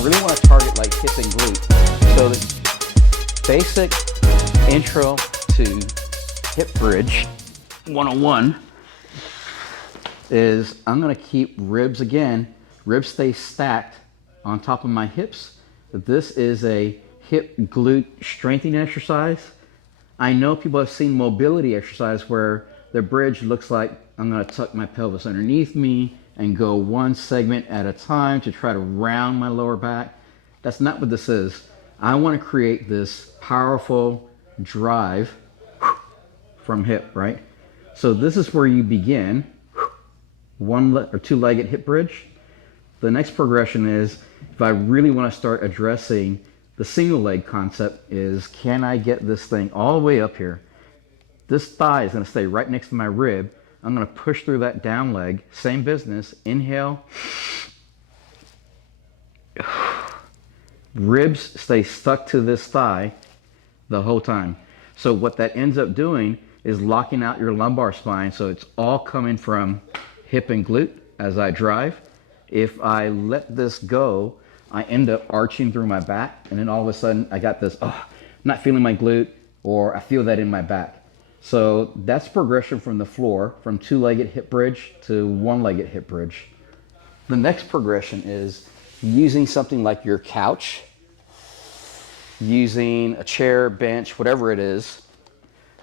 really want to target like hip and glute. So the basic intro to hip bridge 101 is I'm going to keep ribs again. Ribs stay stacked on top of my hips. This is a hip glute strengthening exercise. I know people have seen mobility exercise where the bridge looks like I'm going to tuck my pelvis underneath me and go one segment at a time to try to round my lower back. That's not what this is. I want to create this powerful drive from hip, right? So this is where you begin, one or two-legged hip bridge. The next progression is, if I really want to start addressing the single leg concept, is can I get this thing all the way up here? This thigh is going to stay right next to my rib. I'm going to push through that down leg. Same business. Inhale. Ribs stay stuck to this thigh the whole time. So what that ends up doing is locking out your lumbar spine. So it's all coming from hip and glute as I drive. If I let this go, I end up arching through my back. And then all of a sudden I got this, I'm not feeling my glute, or I feel that in my back. So that's progression from the floor, from two-legged hip bridge to one-legged hip bridge. The next progression is using something like your couch, using a chair, bench, whatever it is,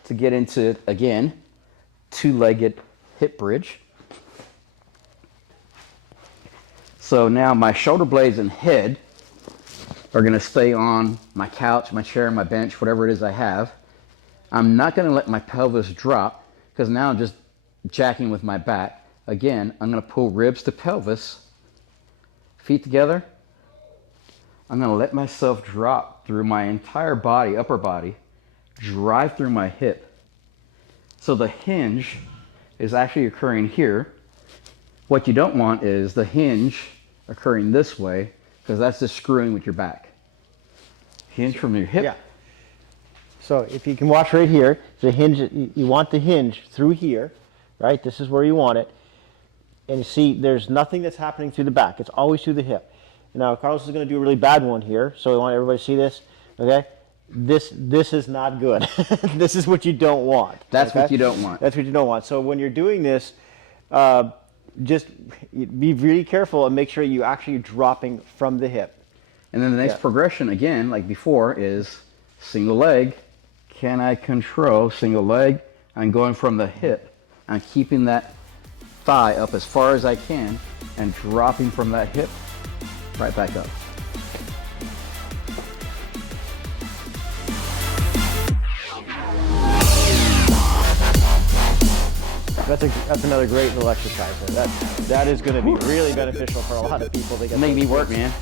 to get into, again, two-legged hip bridge. So now my shoulder blades and head are going to stay on my couch, my chair, my bench, whatever it is I have. I'm not going to let my pelvis drop because now I'm just jacking with my back. Again, I'm going to pull ribs to pelvis, feet together. I'm going to let myself drop through my entire body, upper body, drive through my hip. So the hinge is actually occurring here. What you don't want is the hinge occurring this way, because that's just screwing with your back. Hinge from your hip. Yeah. So if you can watch right here, the hinge, you want the hinge through here, right? This is where you want it. And you see, there's nothing that's happening through the back. It's always through the hip. Now, Carlos is going to do a really bad one here, so we want everybody to see this, okay? This is not good. This is what you don't want. That's okay? what you don't want. That's what you don't want. So when you're doing this, just be really careful and make sure you actually dropping from the hip. And then the next progression, again, like before, is single leg. Can I control single leg? I'm going from the hip. I'm keeping that thigh up as far as I can and dropping from that hip right back up. That's another great little exercise. That is going to be really beneficial for a lot of people. They Make me work, man.